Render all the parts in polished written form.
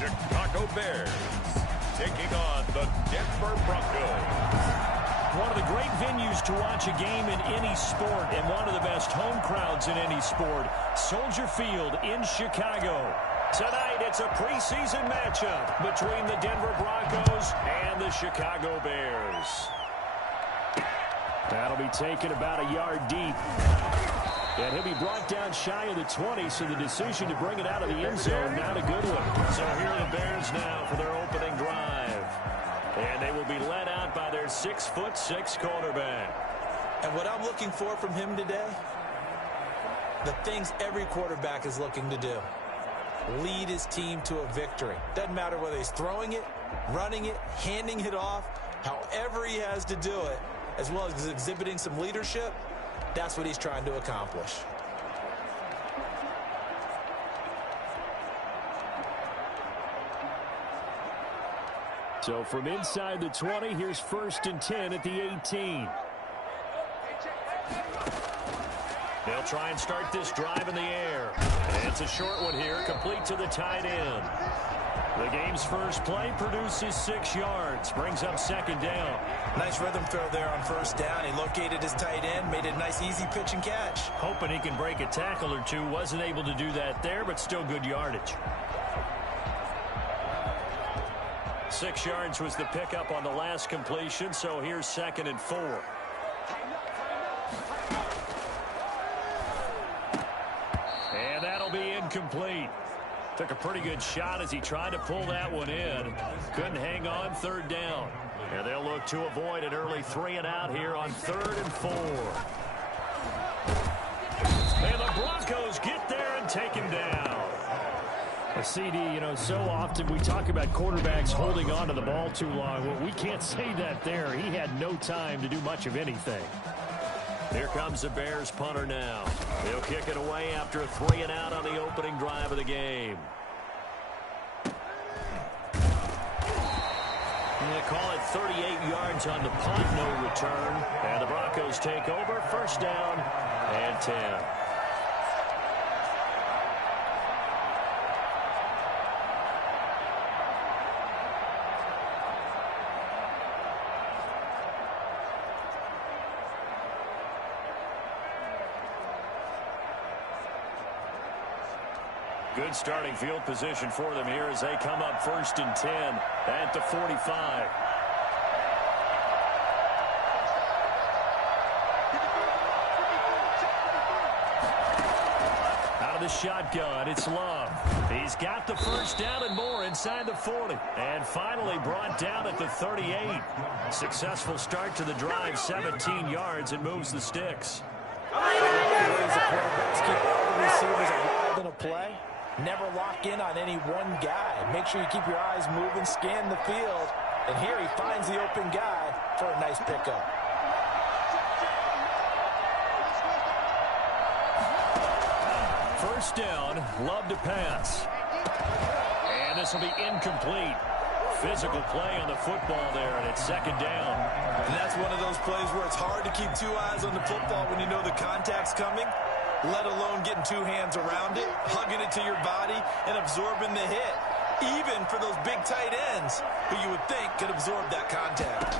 Chicago Bears taking on the Denver Broncos. One of the great venues to watch a game in any sport and one of the best home crowds in any sport, Soldier Field in Chicago. Tonight, it's a preseason matchup between the Denver Broncos and the Chicago Bears. That'll be taken about a yard deep. And he'll be brought down shy of the 20, so the decision to bring it out of the end zone, not a good one. So here are the Bears now for their opening drive. And they will be led out by their 6'6" quarterback. And what I'm looking for from him today, the things every quarterback is looking to do. Lead his team to a victory. Doesn't matter whether he's throwing it, running it, handing it off, however he has to do it, as well as exhibiting some leadership, that's what he's trying to accomplish. So from inside the 20, here's 1st and 10 at the 18. They'll try and start this drive in the air. And it's a short one here, complete to the tight end. The game's first play produces 6 yards, brings up 2nd down. Nice rhythm throw there on 1st down. He located his tight end, made it a nice easy pitch and catch. Hoping he can break a tackle or two. Wasn't able to do that there, but still good yardage. 6 yards was the pickup on the last completion, so here's 2nd and 4. And that'll be incomplete. Took a pretty good shot as he tried to pull that one in. Couldn't hang on, 3rd down. And they'll look to avoid an early 3 and out here on 3rd and 4. And the Broncos get there and take him down. A CD, so often we talk about quarterbacks holding on to the ball too long. Well, we can't say that there. He had no time to do much of anything. Here comes the Bears punter now. They'll kick it away after a 3 and out on the opening drive of the game. They call it 38 yards on the punt, no return. And the Broncos take over, 1st down and 10. Good starting field position for them here as they come up 1st and 10 at the 45. Out of the shotgun, it's Love. He's got the 1st down and more inside the 40. And finally brought down at the 38. Successful start to the drive, 17 yards, and moves the sticks. In a play, never lock in on any one guy. Make sure you keep your eyes moving, scan the field, and here he finds the open guy for a nice pickup. First down, Love to pass. And this will be incomplete. Physical play on the football there, and it's 2nd down. And that's one of those plays where it's hard to keep 2 eyes on the football when you know the contact's coming, let alone getting 2 hands around it, hugging it to your body, and absorbing the hit, even for those big tight ends who you would think could absorb that contact.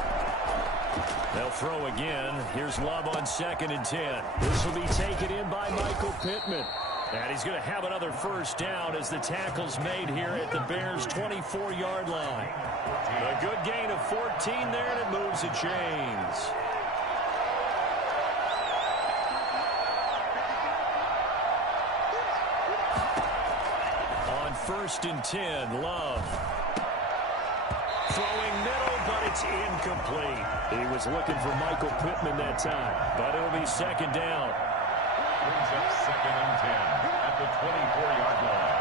They'll throw again. Here's Love on 2nd and 10. This will be taken in by Michael Pittman. And he's going to have another 1st down as the tackle's made here at the Bears' 24-yard line. A good gain of 14 there, and it moves the chains. On 1st and 10, Love. Throwing middle, but it's incomplete. He was looking for Michael Pittman that time, but it'll be 2nd down. Brings up 2nd and 10 at the 24-yard line.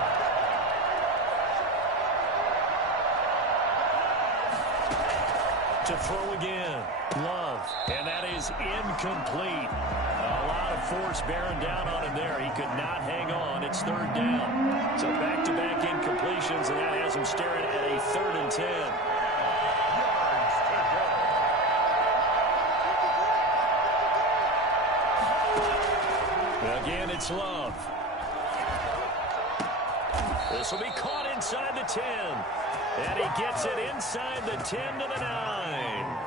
To throw again, Love, and that is incomplete. A lot of force bearing down on him there. He could not hang on. It's 3rd down. So back-to-back incompletions, and that has him staring at a 3rd and 10. Again, it's Love. This will be caught inside the 10. And he gets it inside the 10 to the 9.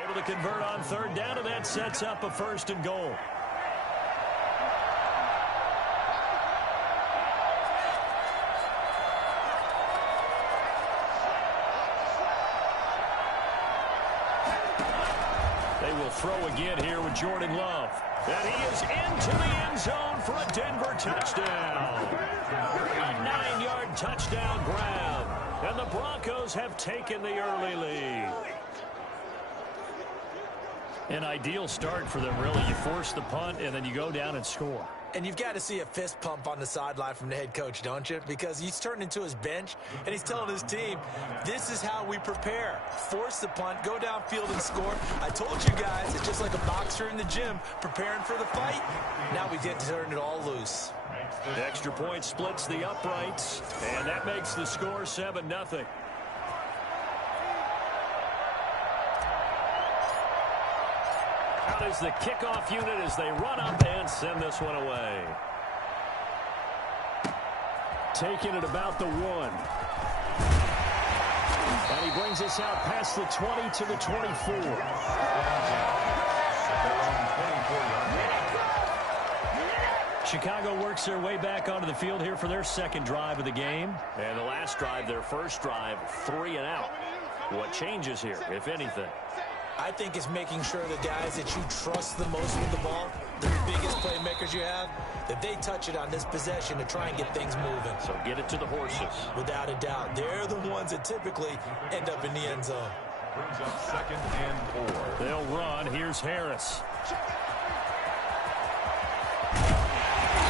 Able to convert on third down, and that sets up a 1st and goal. They will throw again here with Jordan Love. And he is into the end zone for a Denver touchdown. A 9-yard touchdown grab. And the Broncos have taken the early lead. An ideal start for them, really. You force the punt, and then you go down and score. And you've got to see a fist pump on the sideline from the head coach, don't you? Because he's turned into his bench, and he's telling his team, this is how we prepare. Force the punt, go downfield and score. I told you guys, it's just like a boxer in the gym preparing for the fight. Now we get to turn it all loose. The extra point splits the uprights, and that makes the score 7-0. Out is the kickoff unit as they run up and send this one away. Taking it about the 1. And he brings us out past the 20 to the 24. Chicago works their way back onto the field here for their second drive of the game. And the last drive, their first drive, 3 and out. What changes here, if anything? I think it's making sure the guys that you trust the most with the ball, the biggest playmakers you have, that they touch it on this possession to try and get things moving. So get it to the horses. Without a doubt. They're the ones that typically end up in the end zone. Brings up 2nd and 4. They'll run. Here's Harris.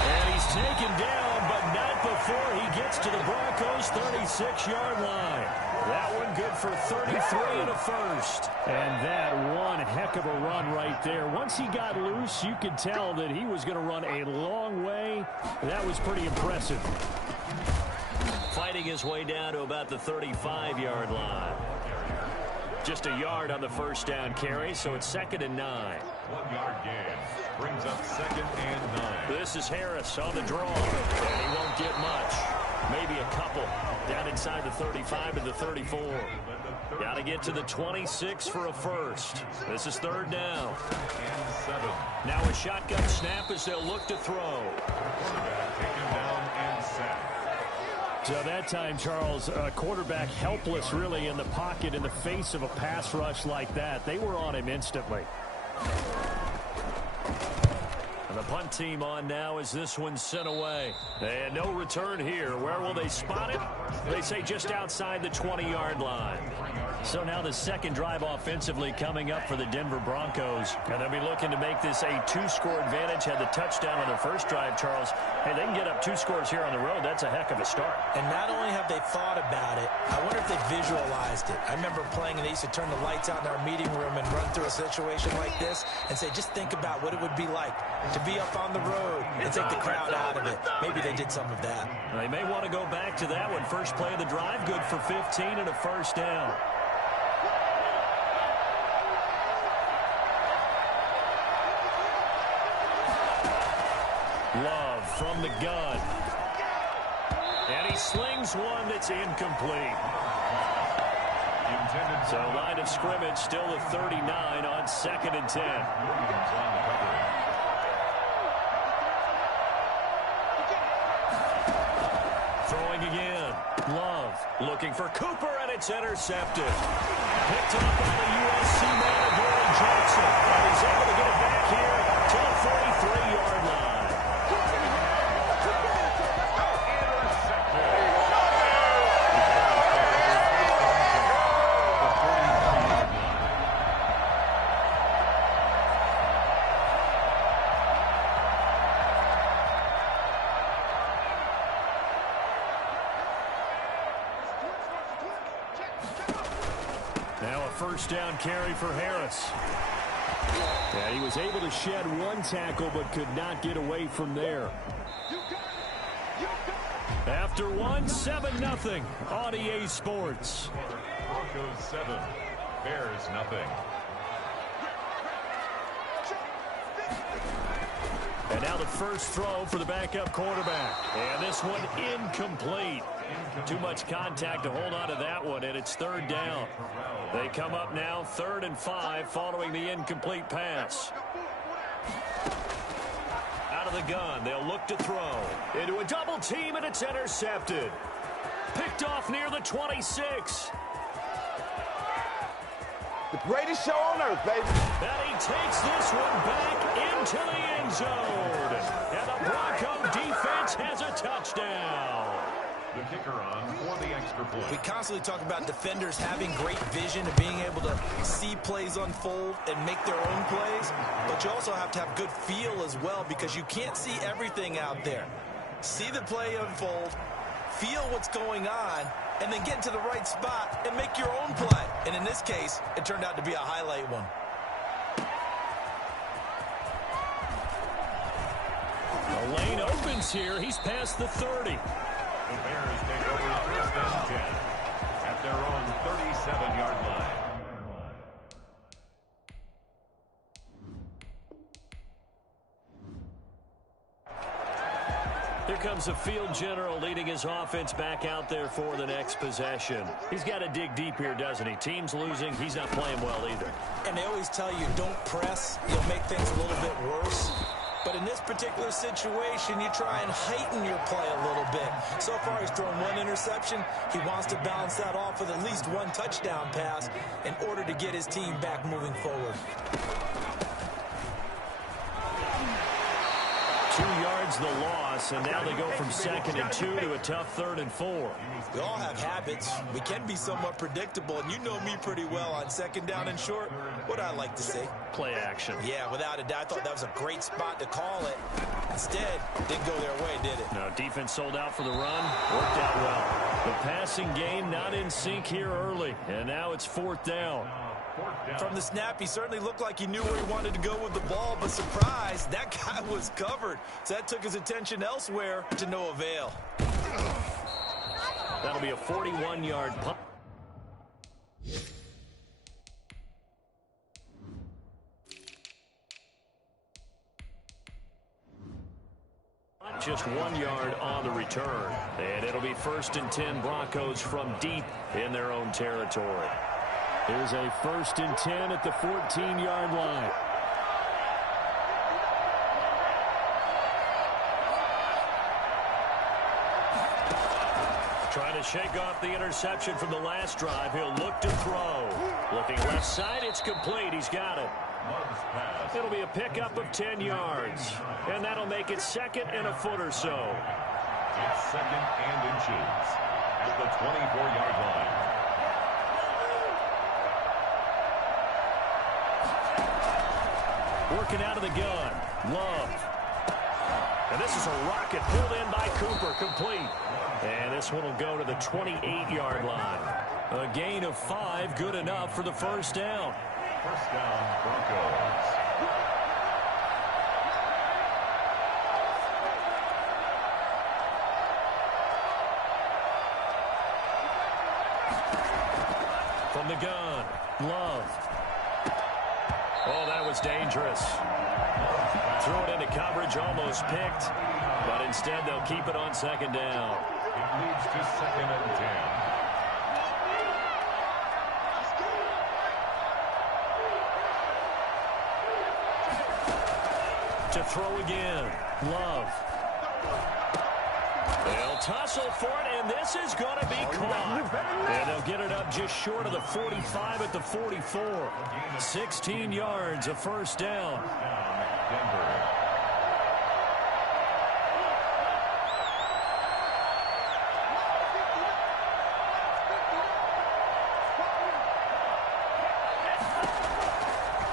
And he's taken down, but not before he gets to the Broncos' 36-yard line. That one good for 33 and a 1st. And that one heck of a run right there. Once he got loose, you could tell that he was going to run a long way. That was pretty impressive. Fighting his way down to about the 35-yard line. Just a yard on the first down carry, so it's 2nd and 9. 1-yard gain. Brings up 2nd and 9. This is Harris on the draw. And he won't get much. Maybe a couple. Down inside the 35 to the 34. Got to get to the 26 for a 1st. This is 3rd down. And 7. Now a shotgun snap as they'll look to throw. Taken down and sacked. So that time, Charles, quarterback helpless really in the pocket in the face of a pass rush like that. They were on him instantly. And the punt team on now as this one's sent away. And no return here. Where will they spot it? They say just outside the 20-yard line. So now the second drive offensively coming up for the Denver Broncos. And they'll be looking to make this a 2-score advantage. Had the touchdown on their first drive, Charles. Hey, they can get up 2 scores here on the road. That's a heck of a start. And not only have they thought about it, I wonder if they visualized it. I remember playing and they used to turn the lights out in our meeting room and run through a situation like this and say, just think about what it would be like to be up on the road and take the crowd out of it. Maybe they did some of that. They may want to go back to that one. First play of the drive, good for 15 and a 1st down. Love from the gun. And he slings one that's incomplete. So line of scrimmage still at 39 on 2nd and 10. Throwing again. Love looking for Cooper, and it's intercepted. Picked up by the USC man, Adoree Jackson. And he's able to get it back here to the 43-yard line. Now a first down carry for Harris. And he was able to shed one tackle but could not get away from there. After one, 7-0 on EA Sports. Broncos 7, Bears nothing. And now the first throw for the backup quarterback. And this one incomplete. Too much contact to hold on to that one, and it's third down. They come up now 3rd and 5 following the incomplete pass. Out of the gun, they'll look to throw. Into a double team, and it's intercepted. Picked off near the 26. The greatest show on earth, baby. And he takes this one back into the end zone. And the Bronco defense has a touchdown. The kicker on for the extra point. We constantly talk about defenders having great vision and being able to see plays unfold and make their own plays. But you also have to have good feel as well, because you can't see everything out there. See the play unfold, feel what's going on, and then get into the right spot and make your own play. And in this case, it turned out to be a highlight one. The lane opens here. He's past the 30. The Bears take over 1st and 10 at their own 37-yard line. Here comes the field general leading his offense back out there for the next possession. He's got to dig deep here, doesn't he? Team's losing. He's not playing well either. And they always tell you, don't press. You'll make things a little bit worse. But in this particular situation, you try and heighten your play a little bit. So far, he's thrown one interception. He wants to balance that off with at least one touchdown pass in order to get his team back moving forward. 2 yards the loss, and now they go from 2nd and 2 to a tough 3rd and 4. We all have habits. We can be somewhat predictable, and you know me pretty well on 2nd down and short. What I like to see. Play action. Yeah, without a doubt. I thought that was a great spot to call it. Instead, didn't go their way, did it? No, defense sold out for the run. Worked out well. The passing game not in sync here early, and now it's 4th down. From the snap, he certainly looked like he knew where he wanted to go with the ball, but surprise, that guy was covered. So that took his attention elsewhere to no avail. That'll be a 41-yard punt. Just 1 yard on the return. And it'll be 1st and 10 Broncos from deep in their own territory. Here's a 1st and 10 at the 14-yard line. Trying to shake off the interception from the last drive. He'll look to throw. Looking left side, it's complete. He's got it. It'll be a pickup of 10 yards. And that'll make it 2nd and a foot or so. It's 2nd and inches at the 24-yard line. Working out of the gun. Love. And this is a rocket pulled in by Cooper. Complete. And this one will go to the 28-yard line. A gain of 5, good enough for the 1st down. 1st down, Broncos. From the gun, Love. Oh, that was dangerous. Threw it into coverage, almost picked. But instead, they'll keep it on 2nd down. It leads to 2nd and 10. To throw again, Love. They'll tussle for it, and this is going to be caught. And they'll get it up just short of the 45 at the 44. 16 yards, a 1st down. Denver.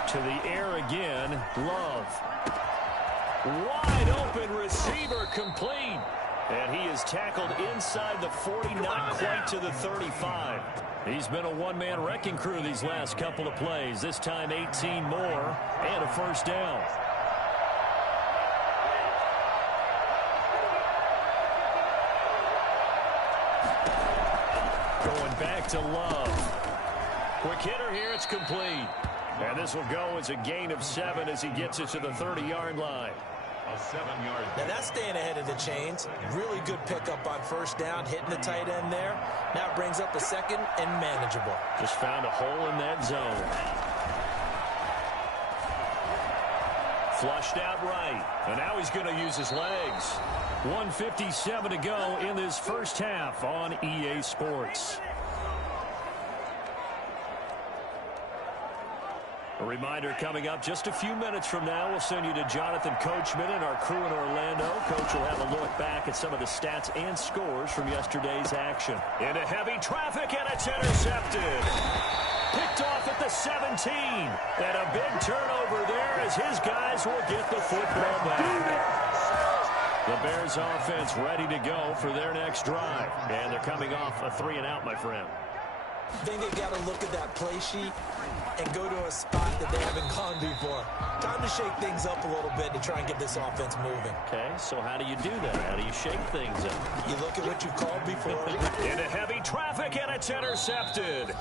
To the air again, Love. Wide open receiver, complete. And he is tackled inside the 40, not quite to the 35. He's been a one-man wrecking crew these last couple of plays. This time 18 more and a 1st down. Going back to Love. Quick hitter here, it's complete. And this will go as a gain of 7 as he gets it to the 30-yard line. A 7-yard. Now that's staying ahead of the chains. Really good pickup on first down, hitting the tight end there. Now it brings up a second and manageable. Just found a hole in that zone. Flushed out right. And now he's going to use his legs. 1:57 to go in this first half on EA Sports. A reminder coming up just a few minutes from now, we'll send you to Jonathan Coachman and our crew in Orlando. Coach will have a look back at some of the stats and scores from yesterday's action. Into heavy traffic, and it's intercepted. Picked off at the 17. And a big turnover there as his guys will get the football back. The Bears offense ready to go for their next drive. And they're coming off a 3-and-out, my friend. I think they've got to look at that play sheet and go to a spot that they haven't gone before. Time to shake things up a little bit to try and get this offense moving. Okay, so how do you do that? How do you shake things up? You look at what you've called before. Into heavy traffic, and it's intercepted.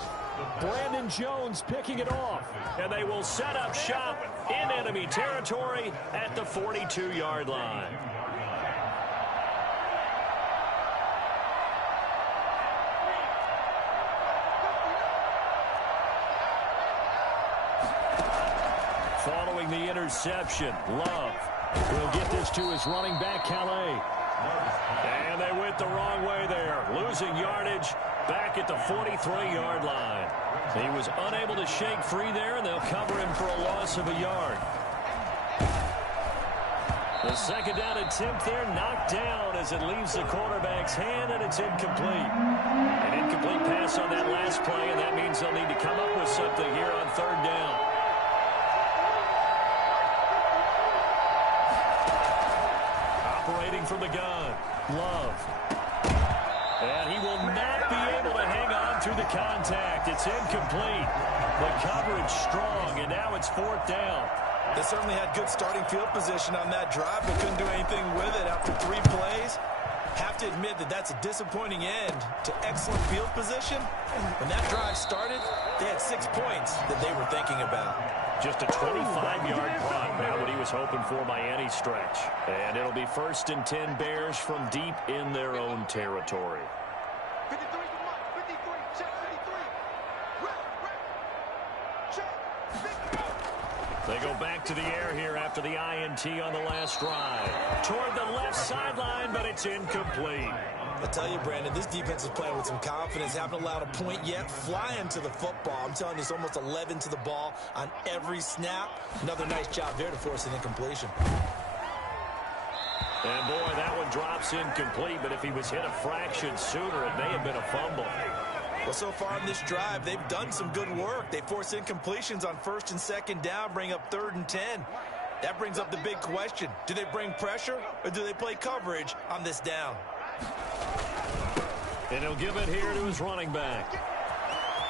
Brandon Jones picking it off. And they will set up shop in enemy territory at the 42-yard line. Following the interception, Love will get this to his running back, Calais. And they went the wrong way there, losing yardage back at the 43-yard line. He was unable to shake free there, and they'll cover him for a loss of a yard. The second down attempt there knocked down as it leaves the quarterback's hand, and it's incomplete. An incomplete pass on that last play, and that means they'll need to come up with something here on third down. Operating from the gun, Love. And he will not be able to hang on through the contact. It's incomplete. The coverage strong, and now it's fourth down. They certainly had good starting field position on that drive, but couldn't do anything with it after 3 plays. Have to admit that that's a disappointing end to excellent field position. When that drive started, they had 6 points that they were thinking about. Just a 25-yard punt, not what he was hoping for by any stretch. And it'll be 1st and 10 Bears from deep in their own territory. 53, 53, check 53. They go back to the air here after the INT on the last drive. Toward the left sideline, but it's incomplete. I tell you, Brandon, this defense is playing with some confidence. Haven't allowed a point yet. Flying to the football. I'm telling you, it's almost 11 to the ball on every snap. Another nice job there to force an incompletion. And boy, that one drops incomplete, but if he was hit a fraction sooner, it may have been a fumble. Well, so far in this drive, they've done some good work. They force incompletions on 1st and 2nd down, bring up 3rd and 10. That brings up the big question. Do they bring pressure, or do they play coverage on this down? And he'll give it here to his running back.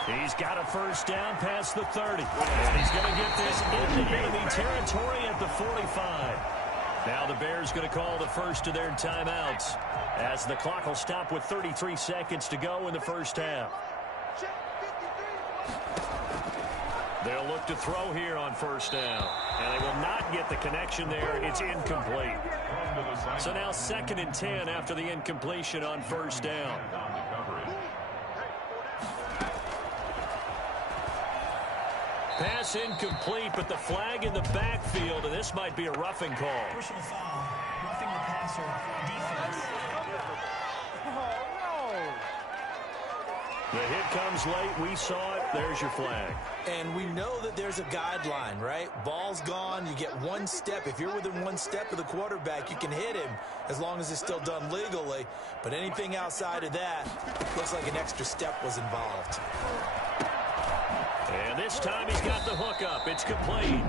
He's got a first down past the 30. And he's going to get this into enemy territory at the 45. Now the Bears going to call the first of their timeouts as the clock will stop with 33 seconds to go in the first half. They'll look to throw here on first down. And they will not get the connection there. It's incomplete. So now 2nd and 10 after the incompletion on first down. Pass incomplete, but the flag in the backfield, and this might be a roughing call. Personal foul, roughing the passer, defense. The hit comes late. We saw it. There's your flag. And we know that there's a guideline, right? Ball's gone. You get 1 step. If you're within 1 step of the quarterback, you can hit him as long as it's still done legally. But anything outside of that, looks like an extra step was involved. And this time he's got the hook up. It's complete.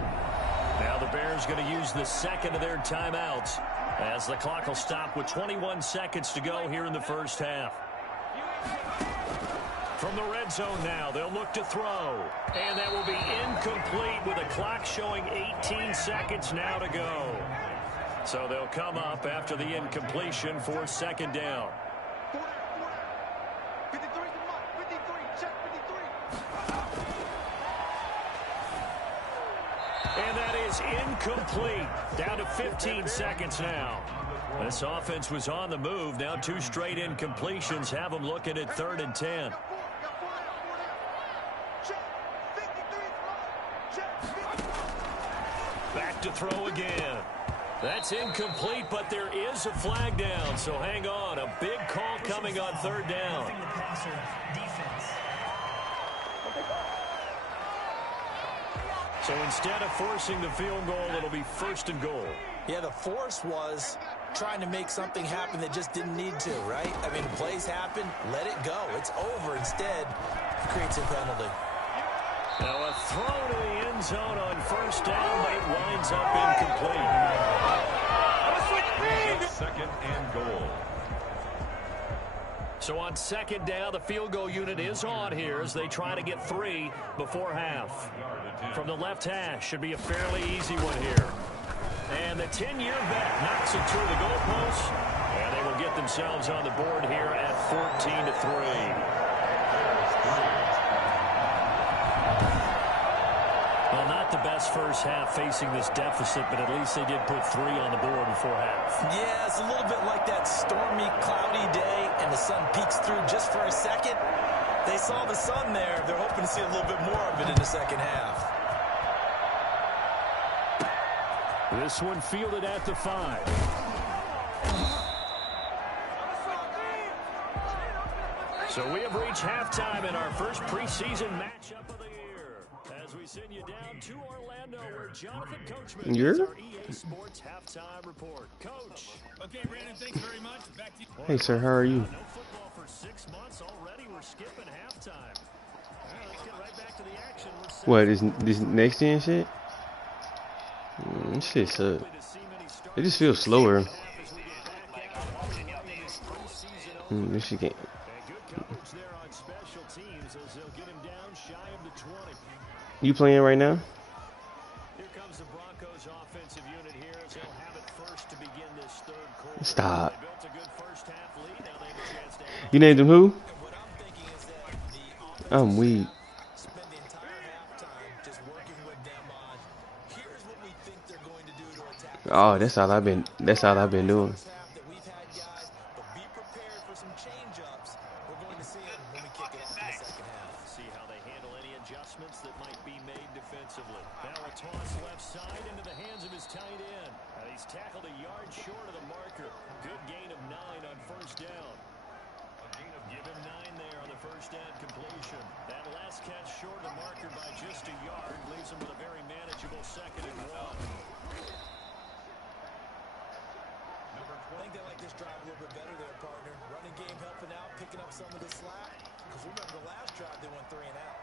Now the Bears going to use the second of their timeouts as the clock will stop with 21 seconds to go here in the first half. From the red zone now, they'll look to throw. And that will be incomplete with a clock showing 18 seconds now to go. So they'll come up after the incompletion for 2nd down. 53, And that is incomplete. Down to 15 seconds now. This offense was on the move. Now 2 straight incompletions have them looking at 3rd and 10. Back to throw again. That's incomplete, but there is a flag down, so hang on. A big call coming on 3rd down. Roughing the passer, defense. So instead of forcing the field goal, it'll be 1st and goal. Yeah, the force was trying to make something happen that just didn't need to, right? I mean, plays happen, let it go. It's over. Instead, creates a penalty. Now a throw to the end zone on 1st down, but it winds up incomplete. 2nd and goal. So on 2nd down, the field goal unit is on here as they try to get 3 before half. From the left hash, should be a fairly easy one here. And the 10-year vet knocks it through the goalpost, and they will get themselves on the board here at 14-3. Well, not the best first half facing this deficit, but at least they did put 3 on the board before half. Yeah, it's a little bit like that stormy, cloudy day, and the sun peeks through just for a second. They saw the sun there. They're hoping to see a little bit more of it in the second half. This one fielded at the 5. So we have reached halftime in our first preseason matchup of the year. As we send you down to Orlando, where Jonathan Coachman is our EA Sports halftime report. Coach. Okay, Brandon, thanks very much. Back to you. Hey, sir, how are you? No football for 6 months already. We're skipping halftime. All right, let's get right back to the action. What, this next gen shit? This shit sucks. It just feels slower. This shit can't. You playing right now? Here comes the Broncos offensive unit here as they'll have it first to begin this 3rd quarter. Stop. They built a good first half lead. Now they have a chance to You named him who? I'm weak. Spend the entire halftime just working with them on here's what we think they're going to do to attack. Oh, that's all I've been doing. That we've had guys, but be prepared for some change-ups. We're going to see them when we kick it off in the second half. see how they handle any adjustments that might be made defensively. Now a toss left side into the hands of his tight end. And he's tackled a yard short of the marker. Good gain of 9 on 1st down. Give him 9 there on the 1st down completion. That last catch short of the marker by just a yard leaves him with a very manageable 2nd and 1. I think they like this drive a little bit better there, partner. Running game helping out, picking up some of the slack. Because remember, the last drive they went 3 and out.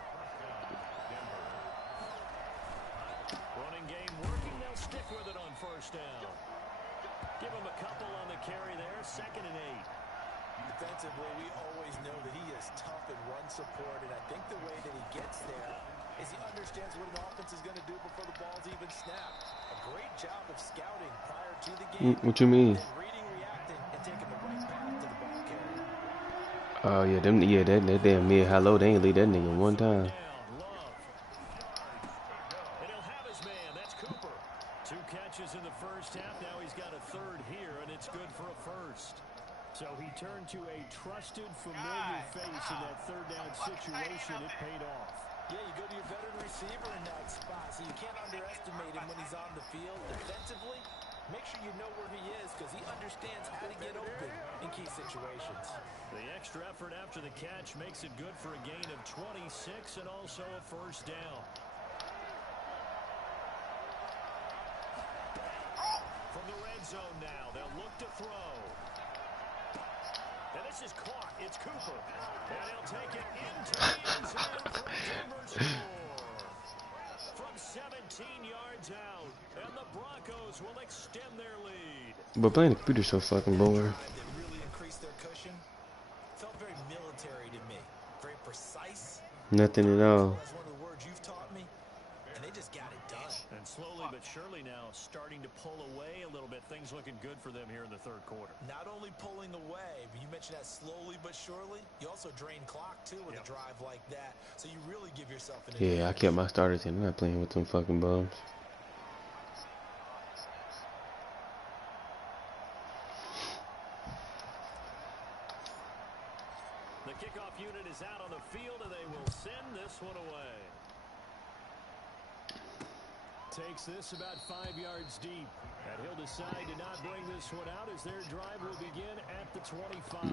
Running game working. They'll stick with it on 1st down. Give him a couple on the carry there. 2nd and 8. Defensively, we always know that he is tough in run support, and I think the way that he gets there is he understands what an offense is going to do before the ball's even snapped. A great job of scouting prior to the game. What you mean? And reading, reacting, and taking the right path to the ball carrier. Oh yeah, that damn mid high low, they ain't leave that nigga one time. And he'll have his man. That's Cooper. 2 catches in the first half. Now he's got a 3rd here, and it's good for a 1st. So he turned to a trusted, familiar face in that 3rd down situation. It paid off. Yeah, you go to your veteran receiver in that spot, so you can't underestimate him when he's on the field. Defensively, make sure you know where he is because he understands how to get open in key situations. The extra effort after the catch makes it good for a gain of 26 and also a 1st down. From the red zone now, they'll look to throw. And this is caught. It's Cooper. And he'll take it into the end zone for a Denver score. From 17 yards out. And the Broncos will extend their lead. But playing the computer's so fucking boring. That really increased their cushion. Felt very military to me. Very precise. Nothing at all. That's one of the words you've taught me. And they just got it done. And slowly but surely now starting to pull away a little bit. Things looking good for them here in the 3rd quarter. Not only pulling away, but you mentioned that slowly but surely. You also drain clock, too, with a drive like that. So you really give yourself an Yeah, I kept my starters in. I'm not playing with them fucking bums. The kickoff unit is out on the field, and they will send this one away. Takes this about 5 yards deep. And he'll decide to not bring this one out as their drive will begin at the 25.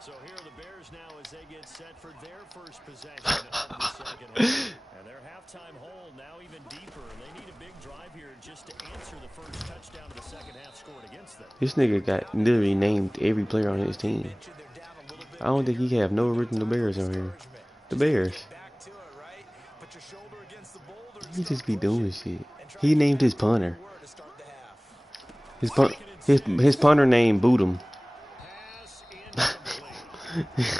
So here are the Bears now as they get set for their first possession of the second half. And their halftime hole now even deeper. And they need a big drive here just to answer the first touchdown of the second half scored against them. This nigga got literally named every player on his team. I don't think he have no original Bears on here. The Bears. He just be doing shit. He named his punter. His punter named Boodum.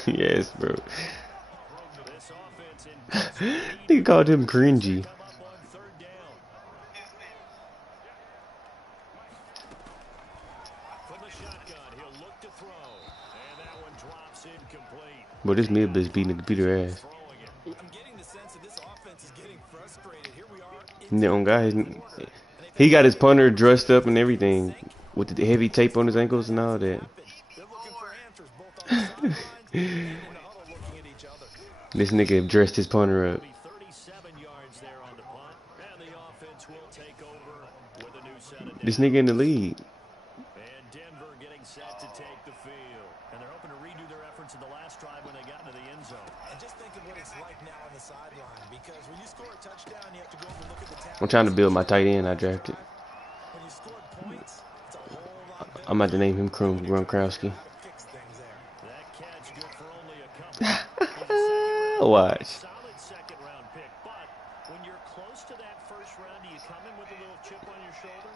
Yes, bro. They called him cringy. But this mid bitch beat her ass. No, guys, he got his punter dressed up and everything with the heavy tape on his ankles and all that. This nigga dressed his punter up. This nigga in the lead. And Denver getting set to take the field. And they're hoping to redo their efforts in the last drive when they got into the end zone. And just think of what it's like now on the sideline, because when you score a touchdown, you have to go over and look at the talent. I'm trying to build my tight end I drafted. When you scored points, it's a whole lot better. I'm about to name him Gronkowski. That catch good for only a couple. Watch. Solid second round pick, but when you're close to that first round, do you come in with a little chip on your shoulder?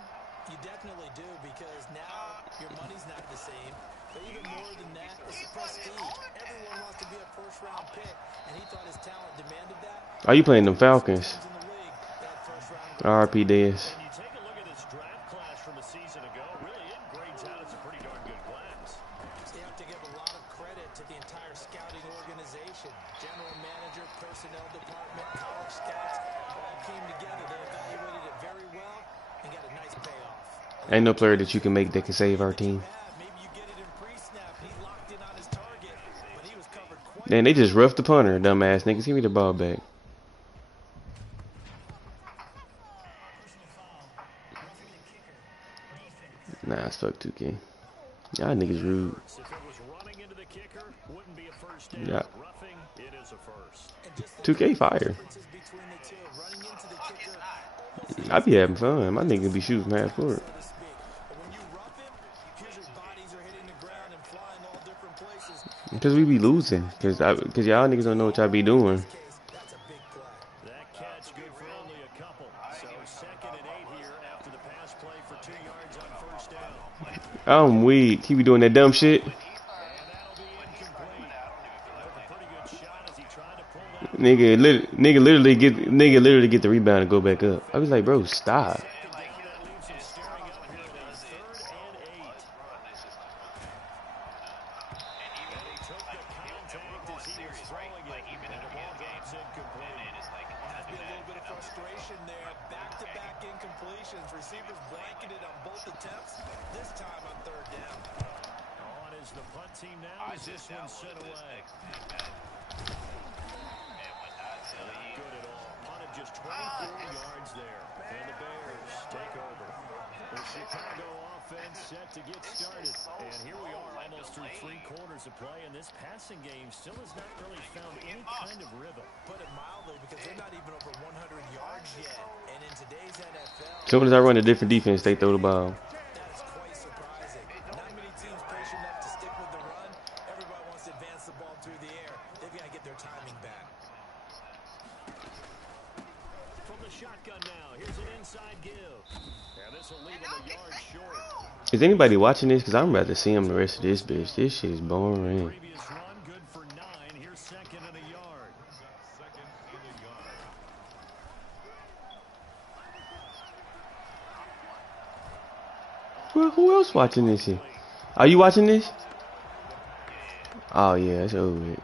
You definitely do, because now your money's not the same. But even more than that, it's the prestige. Everyone wants to be a first-round pick, and he thought his talent demanded that. Are you playing them Falcons? In the league, that first-round RP Dez. When you take a look at this draft class from a season ago, really it grades out as a pretty darn good class. So you have to give a lot of credit to the entire scouting organization. General manager, personnel department, college scouts, all came together. They evaluated it very well and got a nice payoff. Ain't no player that you can make that can save our team. Maybe you get it in pre-snap. He locked in on his target, but he was covered quite. Damn, they just roughed the punter, dumbass niggas. Give me the ball back. Nah, it's fuck 2K. Y'all niggas rude. If it was running into the kicker, wouldn't be a first down. Yeah. Roughing, it is a first. 2K fire. I be having fun. My nigga be shooting from half court. Because we be losing. Because y'all niggas don't know what y'all be doing. That catch good for only a couple. So 2nd and 8 here after the pass play for 2 yards on first down. I'm weak. He be doing that dumb shit. And that'll be incomplete. Took a pretty good shot as he tried to pull that. Nigga literally get the rebound and go back up. I was like, bro, stop. That leaves him staring out here at a 3rd and 8. And he took the contact as he was throwing it. And the ball game's incomplete. Has been a little bit of frustration there. Back-to-back incompletions. Receivers blanketed on both attempts. This time on 3rd down. On is the punt team now as this one sent away. Not good at all. Punted just 24 yards there. And the Bears take over. The Chicago offense set to get started. And here we are almost through 3 quarters of play. And this passing game still has not really found any kind of rhythm. Put it mildly, because they're not even over 100 yards yet. And in today's NFL, As soon as I run a different defense, they throw the ball. that is quite surprising. Not many teams patient enough to stick with the run. Everybody wants to advance the ball through the air. They've got to get their timing back. From the shotgun now, here's an inside give. And this will leave him a yard short. Is anybody watching this? Because I'm about to see him the rest of this bitch. This shit is boring. Previous run, good for 9. Here's 2nd and a yard. Who else watching this shit? Are you watching this? Oh yeah, it's over with.